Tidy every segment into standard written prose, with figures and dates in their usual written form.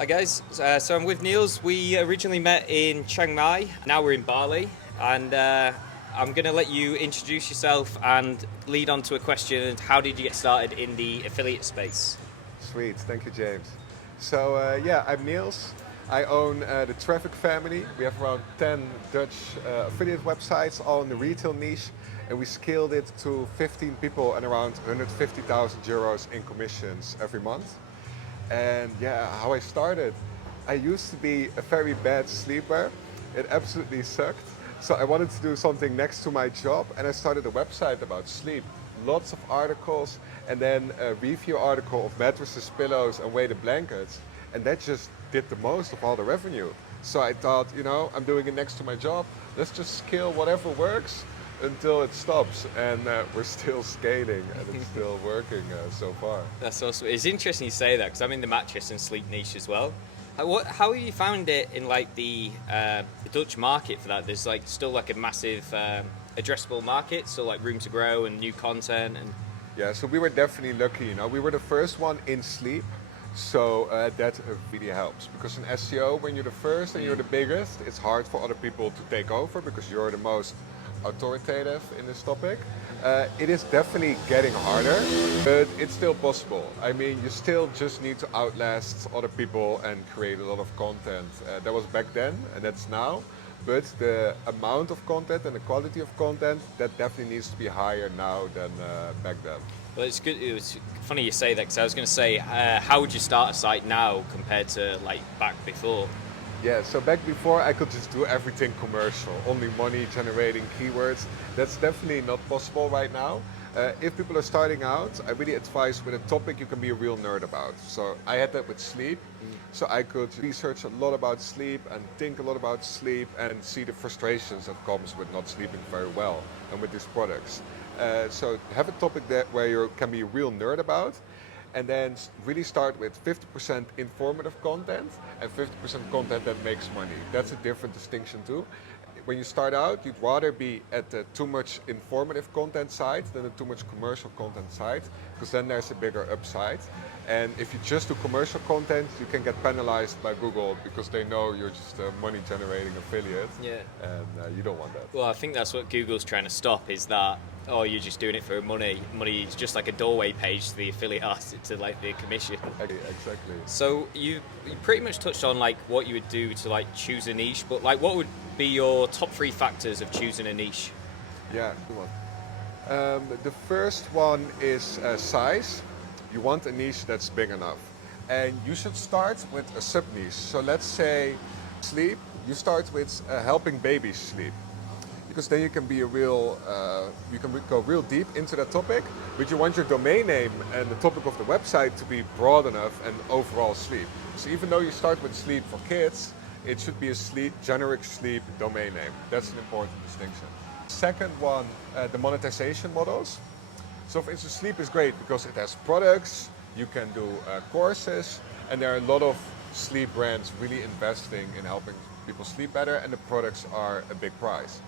Hi guys, so I'm with Niels. We originally met in Chiang Mai, now we're in Bali, and I'm going to let you introduce yourself and lead on to a question: how did you get started in the affiliate space? Sweet, thank you, James. So yeah, I'm Niels. I own the Traffic family. We have around 10 Dutch affiliate websites, all in the retail niche, and we scaled it to 15 people and around 150,000 euros in commissions every month. And yeah, how I started. I used to be a very bad sleeper. It absolutely sucked. So I wanted to do something next to my job, and I started a website about sleep. Lots of articles, and then a review article of mattresses, pillows, and weighted blankets. And that just did the most of all the revenue. So I thought, I'm doing it next to my job. Let's just scale whatever works until it stops. And we're still scaling, and it's still working so far. That's awesome. It's interesting you say that because I'm in the mattress and sleep niche as well. How have you found it in like the Dutch market for that? There's like still like a massive addressable market, so like room to grow and new content and Yeah, so we were definitely lucky. We were the first one in sleep, so that really helps. Because in SEO, when you're the first and you're the biggest, it's hard for other people to take over because you're the most authoritative in this topic. It is definitely getting harder, but it's still possible. I mean, you still just need to outlast other people and create a lot of content. That was back then, and that's now. But the amount of content and the quality of content, that definitely needs to be higher now than back then. well, it's good. It was funny you say that because I was going to say, how would you start a site now compared to like back before? Yeah, so back before I could just do everything commercial, only money generating keywords. That's definitely not possible right now. If people are starting out, I really advise with a topic you can be a real nerd about. So I had that with sleep. So I could research a lot about sleep and think a lot about sleep and see the frustrations that comes with not sleeping very well and with these products. So have a topic that where you can be a real nerd about, and then really start with 50% informative content and 50% content that makes money. That's a different distinction too. When you start out, you'd rather be at the too much informative content side than the too much commercial content side, because then there's a bigger upside. And if you just do commercial content, you can get penalized by Google because they know you're just a money generating affiliate, Yeah. and you don't want that. Well, I think that's what Google's trying to stop is that, oh, you're just doing it for money. Money is just like a doorway page to the affiliate asset to like the commission. Exactly. So you pretty much touched on like what you would do to like choose a niche, but like what would be your top three factors of choosing a niche? Yeah, good one. The first one is size. You want a niche that's big enough. And you should start with a sub niche. So let's say sleep, you start with helping babies sleep. Because then you can be you can go real deep into that topic, but you want your domain name and the topic of the website to be broad enough and overall sleep. So even though you start with sleep for kids, it should be a generic sleep domain name. That's an important distinction. Second one, the monetization models. So for instance, sleep is great because it has products, you can do courses, and there are a lot of sleep brands really investing in helping people sleep better, and the products are a big price.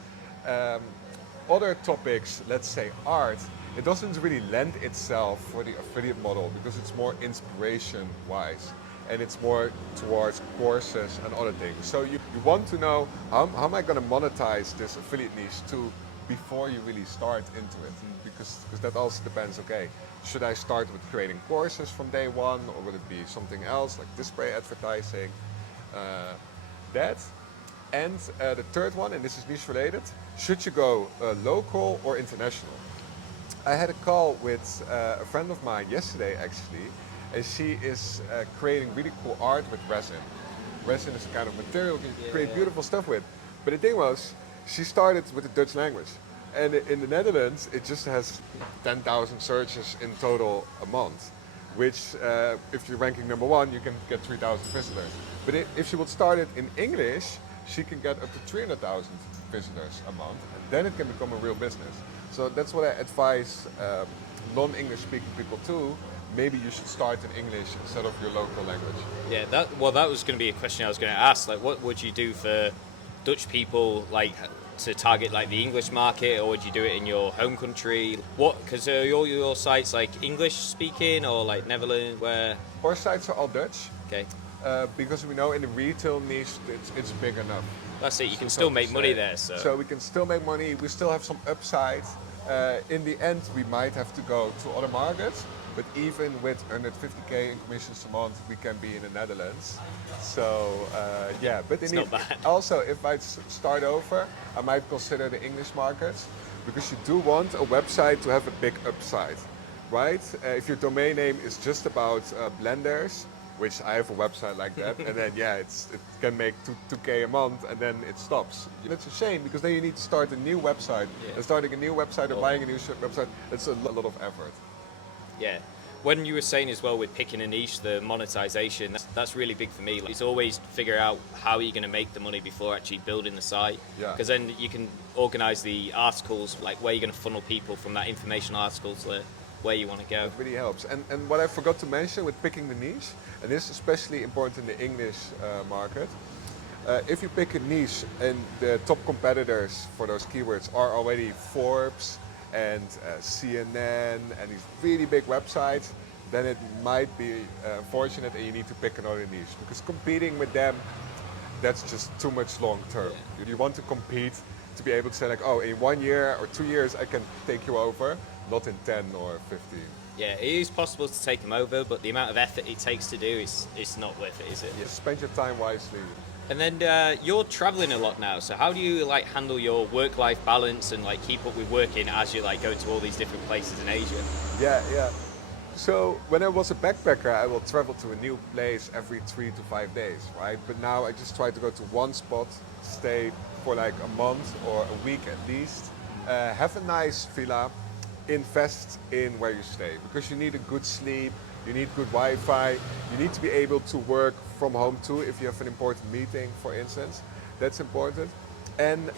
Other topics, let's say art, it doesn't really lend itself for the affiliate model because it's more inspiration wise and it's more towards courses and other things. So you want to know how am I going to monetize this affiliate niche too before you really start into it, because that also depends. Okay, should I start with creating courses from day one, or would it be something else like display advertising? That. And the third one, and this is niche related, should you go local or international? I had a call with a friend of mine yesterday actually, and she is creating really cool art with resin. Resin is a kind of material you can create beautiful stuff with. But the thing was, she started with the Dutch language. And in the Netherlands, it just has 10,000 searches in total a month, which if you're ranking number one, you can get 3,000 visitors. But if she would start it in English, she can get up to 300,000 visitors a month, and then it can become a real business. So that's what I advise non-English speaking people too. Maybe you should start in English instead of your local language. Yeah, that was going to be a question I was going to ask. Like, what would you do for Dutch people, like to target like the English market, or would you do it in your home country? What? Because all your sites like English speaking or like Netherlands, where? Our sites are all Dutch. Okay. because we know in the retail niche it's big enough. That's it. You can So still to make money say. there. So So we can still make money. We still have some upside. In the end, we might have to go to other markets, but even with 150k in commissions a month, we can be in the Netherlands. So yeah, but it's indeed, not bad. also if I start over, I might consider the English markets because you do want a website to have a big upside, right? If your domain name is just about blenders, which I have a website like that, and then yeah, it can make 2k a month, and then it stops. It's a shame because then you need to start a new website, Yeah. and starting a new website or Well- buying a new website, it's a lot of effort. Yeah. When you were saying as well with picking a niche, the monetization, that's really big for me. Like, it's always figure out how you're going to make the money before actually building the site. Yeah. Because then you can organize the articles, like where you're going to funnel people from that informational article to where you want to go. It really helps. And what I forgot to mention with picking the niche, and this is especially important in the English market, if you pick a niche and the top competitors for those keywords are already Forbes and CNN and these really big websites, then it might be unfortunate and you need to pick another niche because competing with them, that's just too much long term. Yeah. You want to compete to be able to say like, oh, in 1 year or 2 years I can take you over, not in 10 or 15. Yeah, it is possible to take them over, but the amount of effort it takes to do it's not worth it, is it? Yeah, spend your time wisely. And then you're traveling a lot now, so how do you like handle your work-life balance and like keep up with working as you like go to all these different places in Asia? Yeah. So when I was a backpacker, I will travel to a new place every 3 to 5 days, right? But now I just try to go to one spot, stay for like a month or a week at least, have a nice villa, invest in where you stay because you need a good sleep, you need good Wi-Fi, you need to be able to work from home too if you have an important meeting, for instance. That's important. And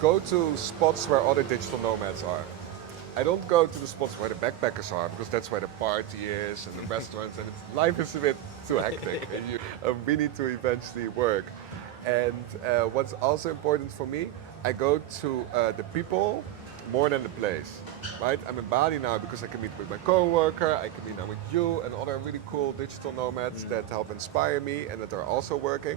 go to spots where other digital nomads are. I don't go to the spots where the backpackers are because that's where the party is and the restaurants and life is a bit too hectic. And we need to eventually work. And what's also important for me, I go to the people more than the place, right? I'm in Bali now because I can meet with my coworker, I can meet now with you and other really cool digital nomads that help inspire me and that are also working.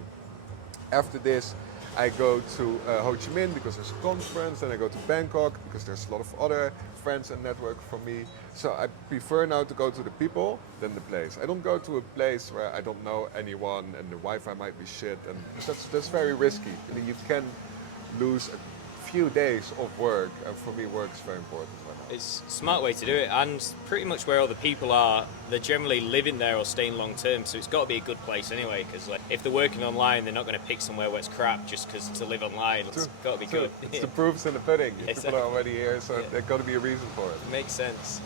After this, I go to Ho Chi Minh because there's a conference, and I go to Bangkok because there's a lot of other friends and network for me. So I prefer now to go to the people than the place. I don't go to a place where I don't know anyone and the Wi-Fi might be shit, and that's very risky. I mean, you can lose a few days of work, and for me, work is very important right now. It's a smart way to do it, and pretty much where all the people are, they're generally living there or staying long term, so it's got to be a good place anyway, because like, if they're working online, they're not going to pick somewhere where it's crap just because to live online. It's got to be good. It's the proof's in the pudding. People Exactly. are already here, so there's got to be a reason for it. Makes sense.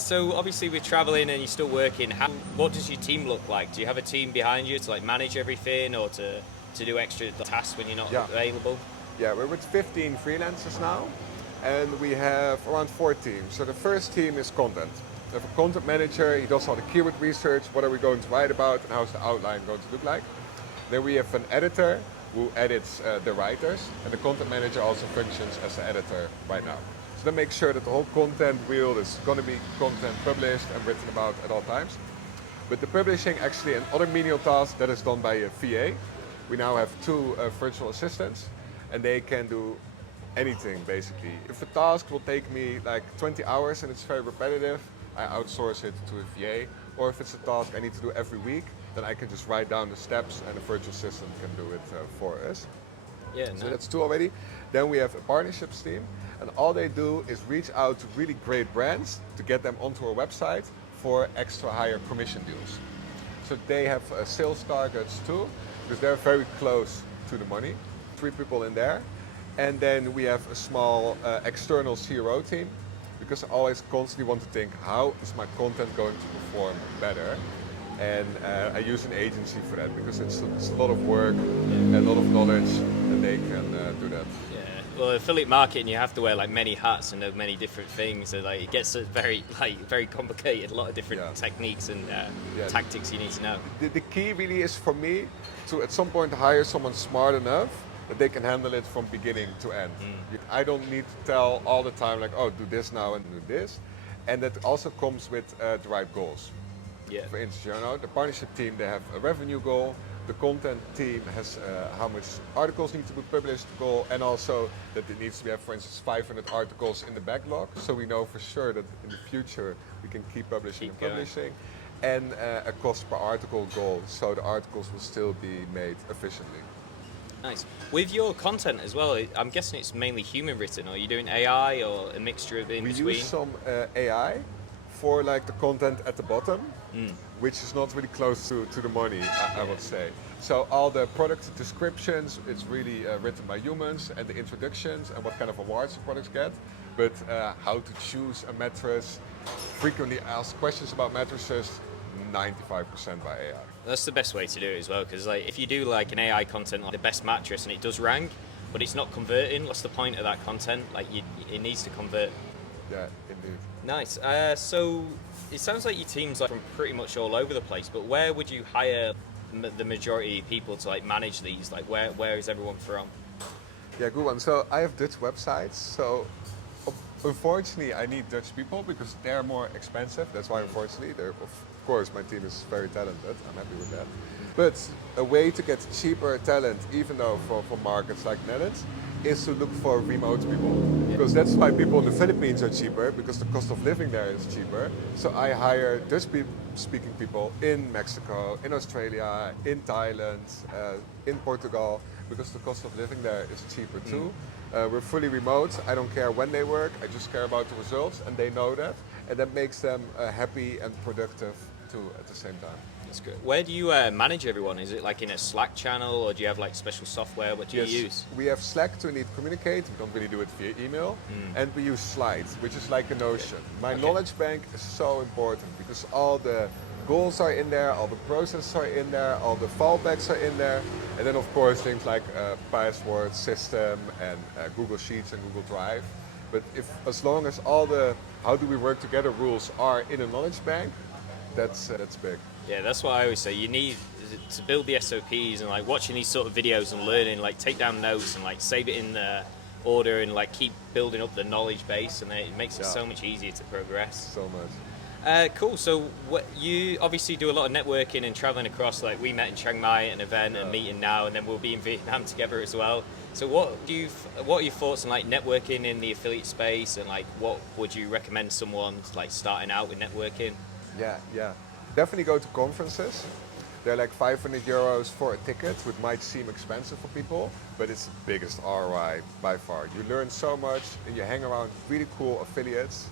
So obviously we're traveling and you're still working. What does your team look like? Do you have a team behind you to like manage everything or to do extra tasks when you're not available? Yeah, we're with 15 freelancers now, and we have around 4 teams. So the first team is content. We have a content manager, he does all the keyword research, what are we going to write about, and how's the outline going to look like. Then we have an editor who edits the writers, and the content manager also functions as an editor right now. So that makes sure that the whole content wheel is going to be content published and written about at all times. But the publishing, actually, and other menial tasks, that is done by a VA. We now have 2 virtual assistants, and they can do anything basically. If a task will take me like 20 hours and it's very repetitive, I outsource it to a VA. Or if it's a task I need to do every week, then I can just write down the steps and a virtual assistant can do it for us. Yeah, So no. that's 2 already. Then we have a partnerships team, and all they do is reach out to really great brands to get them onto our website for extra higher commission deals. So they have sales targets too, because they're very close to the money. 3 people in there. And then we have a small external CRO team, because I always constantly want to think, how is my content going to perform better? And I use an agency for that, because it's a lot of work and a lot of knowledge, and they can do that. Yeah. Well, affiliate marketing, you have to wear like many hats and know many different things. So like it gets very complicated. A lot of different techniques and tactics you need to know. The key really is for me to at some point hire someone smart enough that they can handle it from beginning to end. I don't need to tell all the time like, oh, do this now and do this. And that also comes with the right goals. Yeah. For instance, you know, the partnership team, they have a revenue goal. The content team has how much articles need to be published goal, and also that it needs to be, for instance, 500 articles in the backlog, so we know for sure that in the future we can keep publishing and publishing. And a cost per article goal, so the articles will still be made efficiently. Nice. With your content as well, I'm guessing it's mainly human written, or are you doing AI or a mixture of in We between? use some AI for like the content at the bottom, which is not really close to the money, I would say. So all the product descriptions, it's really written by humans, and the introductions and what kind of awards the products get. But how to choose a mattress, frequently asked questions about mattresses, 95% by AI. That's the best way to do it as well, because like if you do like an AI content like the best mattress and it does rank, but it's not converting, what's the point of that content? Like it needs to convert. Yeah, indeed. Nice. So it sounds like your team's like from pretty much all over the place, but where would you hire the majority of people to like manage these? Like where is everyone from? Yeah, good one. So I have Dutch websites. So unfortunately, I need Dutch people because they're more expensive. That's why, unfortunately, of course, my team is very talented. I'm happy with that. But a way to get cheaper talent, even though for markets like Netherlands, is to look for remote people. Because that's why people in the Philippines are cheaper, because the cost of living there is cheaper. So I hire Dutch-speaking people in Mexico, in Australia, in Thailand, in Portugal, because the cost of living there is cheaper too. We're fully remote. I don't care when they work. I just care about the results, and they know that. And that makes them happy and productive too at the same time. That's good. Where do you manage everyone? Is it like in a Slack channel, or do you have like special software? What do you use? We have Slack to communicate. We don't really do it via email. And we use Slides, which is like a Notion. My knowledge bank is so important because all the goals are in there, all the processes are in there, all the fallbacks are in there. And then of course things like password system and Google Sheets and Google Drive. But as long as all the how do we work together rules are in a knowledge bank, that's big. Yeah, that's what I always say. You need to build the SOPs and like watching these sort of videos and learning, like take down notes and like save it in the order and like keep building up the knowledge base, and it makes it so much easier to progress. So much. Cool. So what you obviously do a lot of networking and traveling across. Like we met in Chiang Mai at an event and meeting now, and then we'll be in Vietnam together as well. So what are your thoughts on like networking in the affiliate space, and like what would you recommend someone like starting out with networking? Yeah. Definitely go to conferences. They're like 500 euros for a ticket, which might seem expensive for people, but it's the biggest ROI by far. You learn so much and you hang around really cool affiliates.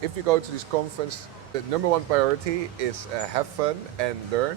If you go to this conference, the number one priority is have fun and learn.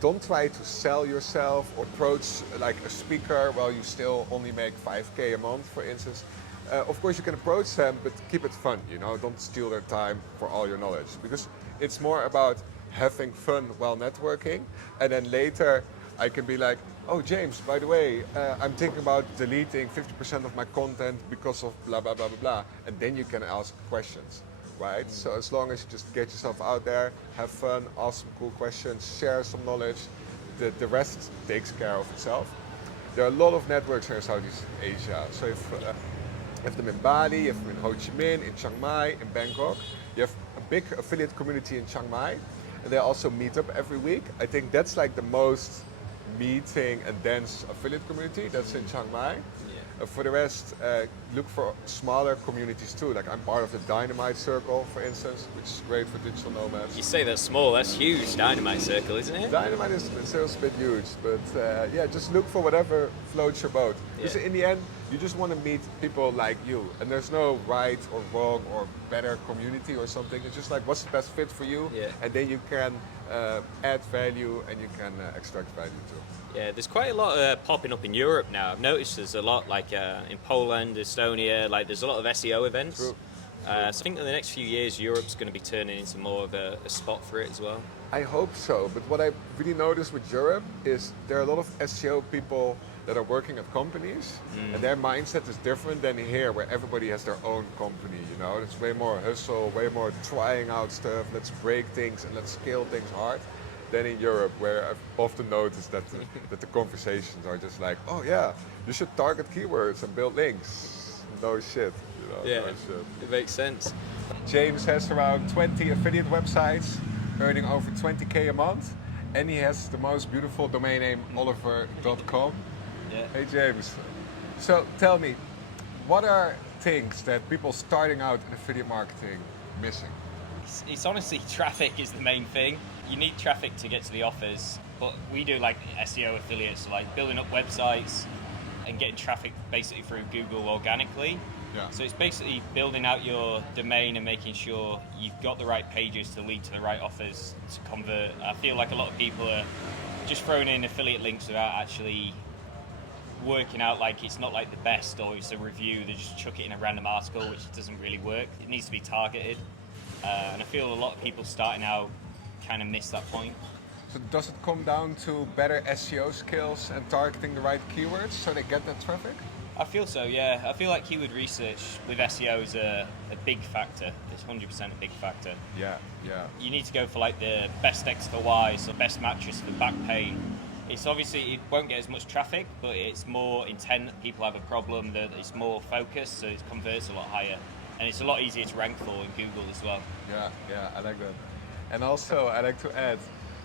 Don't try to sell yourself or approach like a speaker while you still only make 5K a month, for instance. Of course you can approach them, but keep it fun, you know, don't steal their time for all your knowledge, because it's more about having fun while networking, and then later I can be like, oh James, by the way, I'm thinking about deleting 50% of my content because of blah blah blah blah blah, and then you can ask questions, right? So as long as you just get yourself out there, have fun, ask some cool questions, share some knowledge, the rest takes care of itself. There are a lot of networks here in Southeast Asia, so if you have them in Bali, you have them in Ho Chi Minh, in Chiang Mai, in Bangkok. You have a big affiliate community in Chiang Mai, and they also meet up every week. I think that's like the most meeting and dense affiliate community. That's in Chiang Mai. For the rest, look for smaller communities too. Like I'm part of the Dynamite Circle, for instance, which is great for digital nomads. You say that's small, that's huge, Dynamite Circle, isn't it? Dynamite is a bit huge, but yeah, just look for whatever floats your boat. Because in the end, you just want to meet people like you, and there's no right or wrong or better community or something. It's just like what's the best fit for you, and then you can add value and you can extract value too. Yeah, there's quite a lot popping up in Europe now. I've noticed there's a lot like in Poland, Estonia, like there's a lot of SEO events. True. So I think in the next few years, Europe's going to be turning into more of a spot for it as well. I hope so, but what I really noticed with Europe is there are a lot of SEO people that are working at companies, and their mindset is different than here, where everybody has their own company, you know? It's way more hustle, way more trying out stuff, let's break things and let's scale things hard, than in Europe, where I've often noticed that the conversations are just like, oh yeah, you should target keywords and build links. No shit, you know? Yeah, no shit. it makes sense. James has around 20 affiliate websites. earning over 20K a month, and he has the most beautiful domain name, oliver.com. Yeah. Hey James, so tell me, what are things that people starting out in affiliate marketing missing? It's honestly traffic is the main thing. You need traffic to get to the offers, but we do like SEO affiliates, like building up websites and getting traffic basically through Google organically. Yeah. So it's basically building out your domain and making sure you've got the right pages to lead to the right offers to convert. I feel like a lot of people are just throwing in affiliate links without actually working out, like it's not like the best or it's a review. They just chuck it in a random article, which doesn't really work. It needs to be targeted. And I feel a lot of people starting out kind of miss that point. So does it come down to better SEO skills and targeting the right keywords so they get that traffic? I feel so, yeah. I feel like keyword research with SEO is a big factor. It's 100% a big factor. Yeah. You need to go for like the best X for Y, so best mattress for back pain. It's obviously, it won't get as much traffic, but it's more intent. People have a problem, that it's more focused, so it converts a lot higher. And it's a lot easier to rank for in Google as well. Yeah, I like that. And also, I like to add,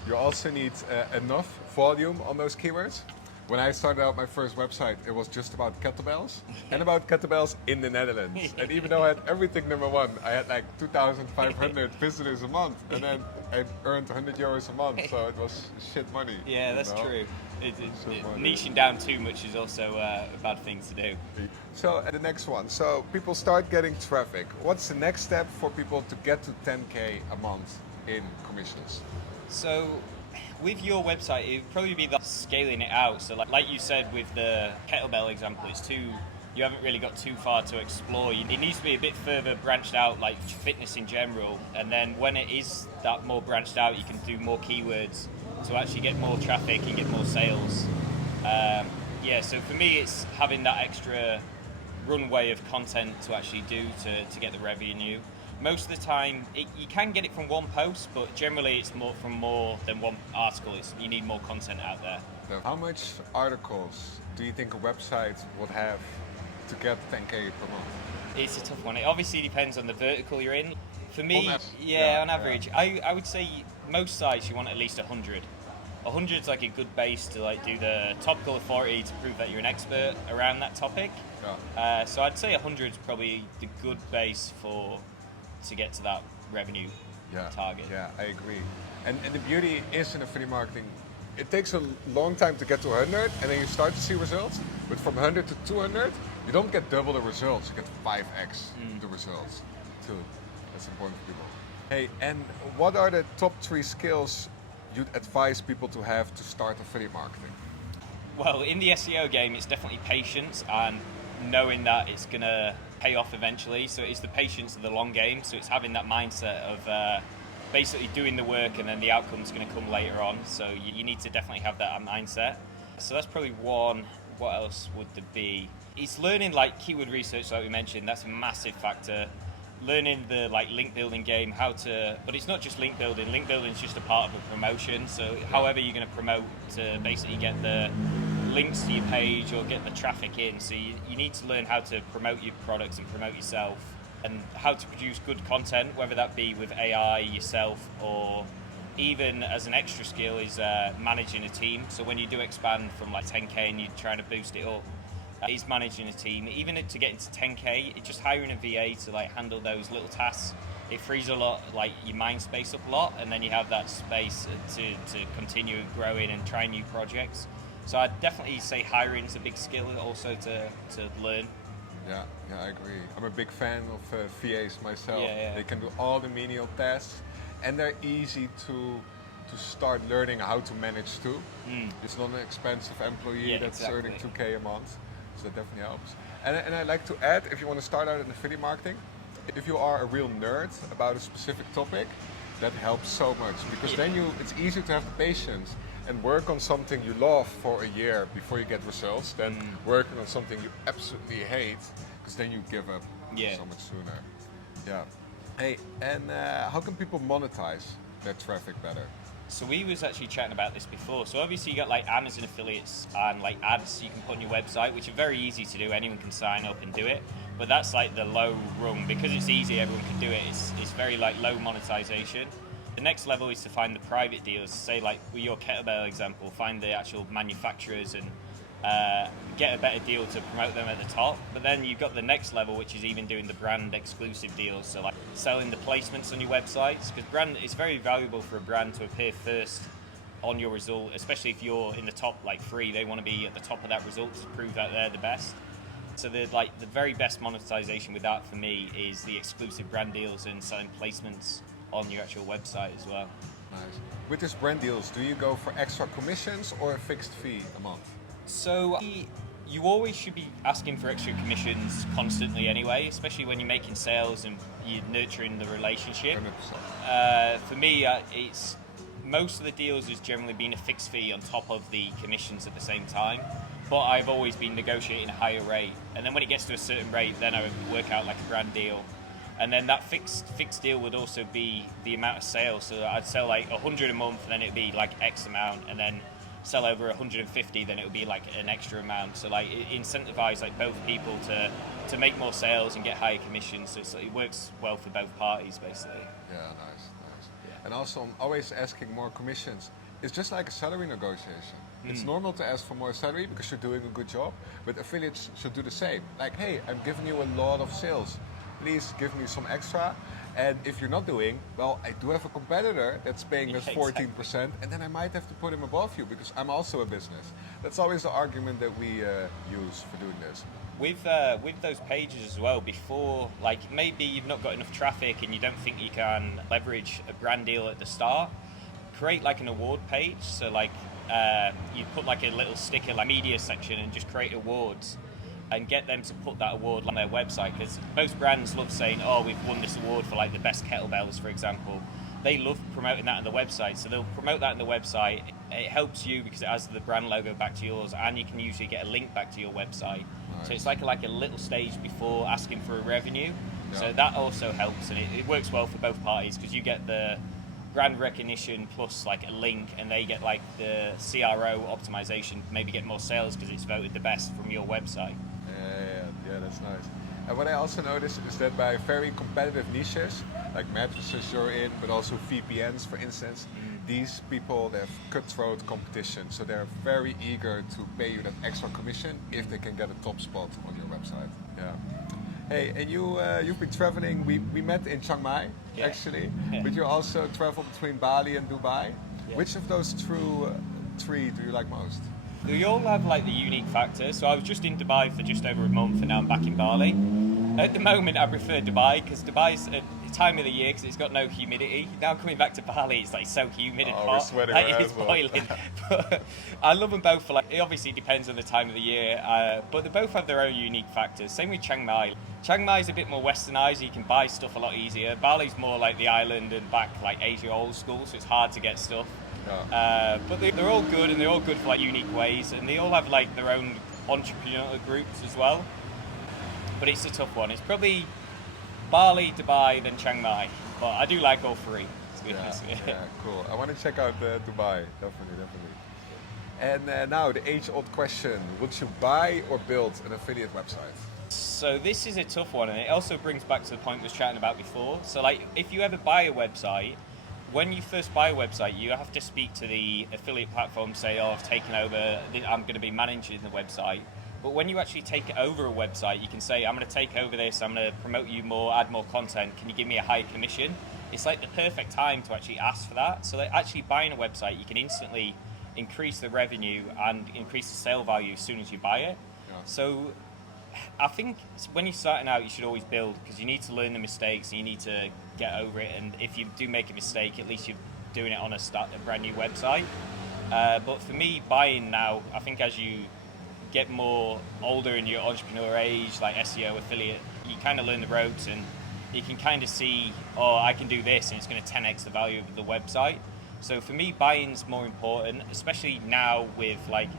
you also need enough volume on those keywords. When I started out my first website, it was just about kettlebells and about kettlebells in the Netherlands. And even though I had everything number one, I had like 2,500 visitors a month, and then I earned 100 euros a month, so it was shit money. Yeah, that's true. Money. Niching down too much is also a bad thing to do. So the next one, so people start getting traffic. What's the next step for people to get to 10K a month in commissions? So with your website, it would probably be the scaling it out. So like you said with the kettlebell example, you haven't really got too far to explore. It needs to be a bit further branched out, like fitness in general. And then when it is that more branched out, you can do more keywords to actually get more traffic and get more sales. So for me, it's having that extra runway of content to actually do to get the revenue. Most of the time, you can get it from one post, but generally it's from more than one article. You need more content out there. So how much articles do you think a website would have to get 10K per month? It's a tough one. It obviously depends on the vertical you're in. For me, on average, I would say most sites you want at least 100. 100 is like a good base to like do the topical authority to prove that you're an expert around that topic. Yeah. So I'd say 100 is probably the good base to get to that revenue target. Yeah, I agree. And the beauty is in affiliate marketing, it takes a long time to get to 100, and then you start to see results. But from 100 to 200, you don't get double the results, you get 5x the results too. That's important for people. Hey, and what are the top 3 skills you'd advise people to have to start affiliate marketing? Well, in the SEO game, it's definitely patience and knowing that it's going to pay off eventually. So it's the patience of the long game. So it's having that mindset of basically doing the work and then the outcome's going to come later on. So you need to definitely have that mindset. So that's probably one. What else would there be? It's learning like keyword research, like we mentioned. That's a massive factor. Learning the like link building game, but it's not just link building. Link building is just a part of a promotion. So however you're going to promote to basically get the links to your page or get the traffic in. So you need to learn how to promote your products and promote yourself, and how to produce good content, whether that be with AI yourself or even as an extra skill is managing a team. So when you do expand from like 10K and you're trying to boost it up, is managing a team. Even to get into 10K, just hiring a VA to like handle those little tasks, it frees a lot, like your mind space up a lot, and then you have that space to continue growing and try new projects. So I'd definitely say hiring is a big skill also to learn. Yeah, I agree. I'm a big fan of VAs myself. Yeah. They can do all the menial tasks, and they're easy to start learning how to manage too. It's not an expensive employee that's earning 2K a month, so that definitely helps. And I like to add, if you want to start out in affiliate marketing, if you are a real nerd about a specific topic, that helps so much, because then it's easier to have the patience and work on something you love for a year before you get results than working on something you absolutely hate, because then you give up so much sooner. Yeah. Hey, and how can people monetize their traffic better? So we was actually chatting about this before. So obviously you got like Amazon affiliates and like ads you can put on your website, which are very easy to do. Anyone can sign up and do it. But that's like the low rung. Because it's easy, everyone can do it. It's very like low monetization. The next level is to find the private deals. Say like with your kettlebell example, find the actual manufacturers and get a better deal to promote them at the top. But then you've got the next level, which is even doing the brand exclusive deals. So like selling the placements on your websites, because it's very valuable for a brand to appear first on your result, especially if you're in the top like 3. They want to be at the top of that result to prove that they're the best. So the very best monetization with that for me is the exclusive brand deals and selling placements on your actual website as well. Nice. With these brand deals, do you go for extra commissions or a fixed fee a month? So you always should be asking for extra commissions constantly anyway, especially when you're making sales and you're nurturing the relationship. 100%. For me, it's most of the deals has generally been a fixed fee on top of the commissions at the same time. But I've always been negotiating a higher rate, and then when it gets to a certain rate, then I would work out like a brand deal. And then that fixed deal would also be the amount of sales. So I'd sell like 100 a month, and then it'd be like X amount, and then sell over 150, then it would be like an extra amount. So like it incentivise like both people to make more sales and get higher commissions. So it works well for both parties basically. Yeah, nice. Yeah. And also, I'm always asking more commissions. It's just like a salary negotiation. It's normal to ask for more salary because you're doing a good job, but affiliates should do the same. Like, hey, I'm giving you a lot of sales. Please give me some extra. And if you're not doing, well, I do have a competitor that's paying us 14%, and then I might have to put him above you because I'm also a business. That's always the argument that we use for doing this. With those pages as well, before, like maybe you've not got enough traffic and you don't think you can leverage a brand deal at the start, create like an award page. So like you put like a little sticker, like media section, and just create awards and get them to put that award on their website, because most brands love saying, oh, we've won this award for like the best kettlebells, for example. They love promoting that on the website, so they'll promote that on the website. It helps you because it has the brand logo back to yours, and you can usually get a link back to your website. Nice. So it's like a little stage before asking for a revenue. Yeah. So that also helps, and it works well for both parties because you get the brand recognition plus like a link, and they get like the CRO optimization, maybe get more sales because it's voted the best from your website. Yeah, that's nice. And what I also noticed is that by very competitive niches, like mattresses you're in, but also VPNs, for instance, these people, they have cutthroat competition, so they're very eager to pay you that extra commission if they can get a top spot on your website. Yeah. Hey, and you've been traveling. We met in Chiang Mai, actually, but you also traveled between Bali and Dubai. Yeah. Which of those three do you like most? They all have like the unique factors. So I was just in Dubai for just over a month, and now I'm back in Bali. At the moment, I prefer Dubai because Dubai's a time of the year because it's got no humidity. Now coming back to Bali, it's like so humid and hot, like it's boiling. But I love them both for like. It obviously depends on the time of the year, but they both have their own unique factors. Same with Chiang Mai. Chiang Mai is a bit more westernized. You can buy stuff a lot easier. Bali's more like the island and back like Asia old school, so it's hard to get stuff. Yeah. But they're all good, and they're all good for like unique ways, and they all have like their own entrepreneurial groups as well. But it's a tough one. It's probably Bali, Dubai, then Chiang Mai. But I do like all three. Yeah, cool. I want to check out Dubai, definitely. And now the age-old question: would you buy or build an affiliate website? So this is a tough one, and it also brings back to the point we was chatting about before. So like, if you ever buy a website, when you first buy a website, you have to speak to the affiliate platform, say, oh, I've taken over, I'm going to be managing the website. But when you actually take over a website, you can say, I'm going to take over this, I'm going to promote you more, add more content, can you give me a higher commission? It's like the perfect time to actually ask for that. So that actually buying a website, you can instantly increase the revenue and increase the sale value as soon as you buy it. Yeah. So I think when you're starting out, you should always build, because you need to learn the mistakes and you need to get over it. And if you do make a mistake, at least you're doing it on a brand new website. But for me, buying now, I think as you get more older in your entrepreneur age, like SEO, affiliate, you kind of learn the ropes and you can kind of see, oh, I can do this and it's going to 10x the value of the website. So for me, buying's more important, especially now with like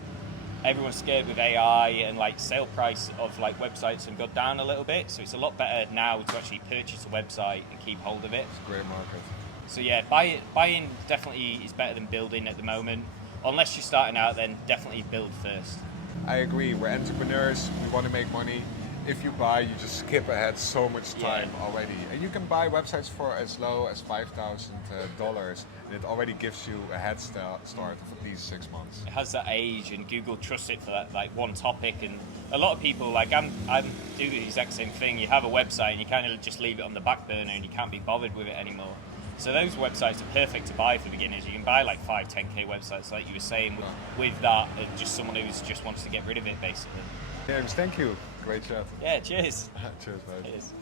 everyone's scared with AI and like sale price of like websites have got down a little bit. So it's a lot better now to actually purchase a website and keep hold of it. It's a great market. So yeah, buying definitely is better than building at the moment. Unless you're starting out, then definitely build first. I agree. We're entrepreneurs. We want to make money. if you buy, you just skip ahead so much time Yeah. already. And you can buy websites for as low as $5,000, and it already gives you a head start of at least 6 months. It has that age, and Google trusts it for that like one topic. And a lot of people, like I'm do the exact same thing. You have a website and you kind of just leave it on the back burner, and you can't be bothered with it anymore. So those websites are perfect to buy for beginners. You can buy like 5, 10K websites, like you were saying, with that, just someone who just wants to get rid of it, basically. James, thank you. Great chat. Yeah, cheers. Cheers, mate. Cheers.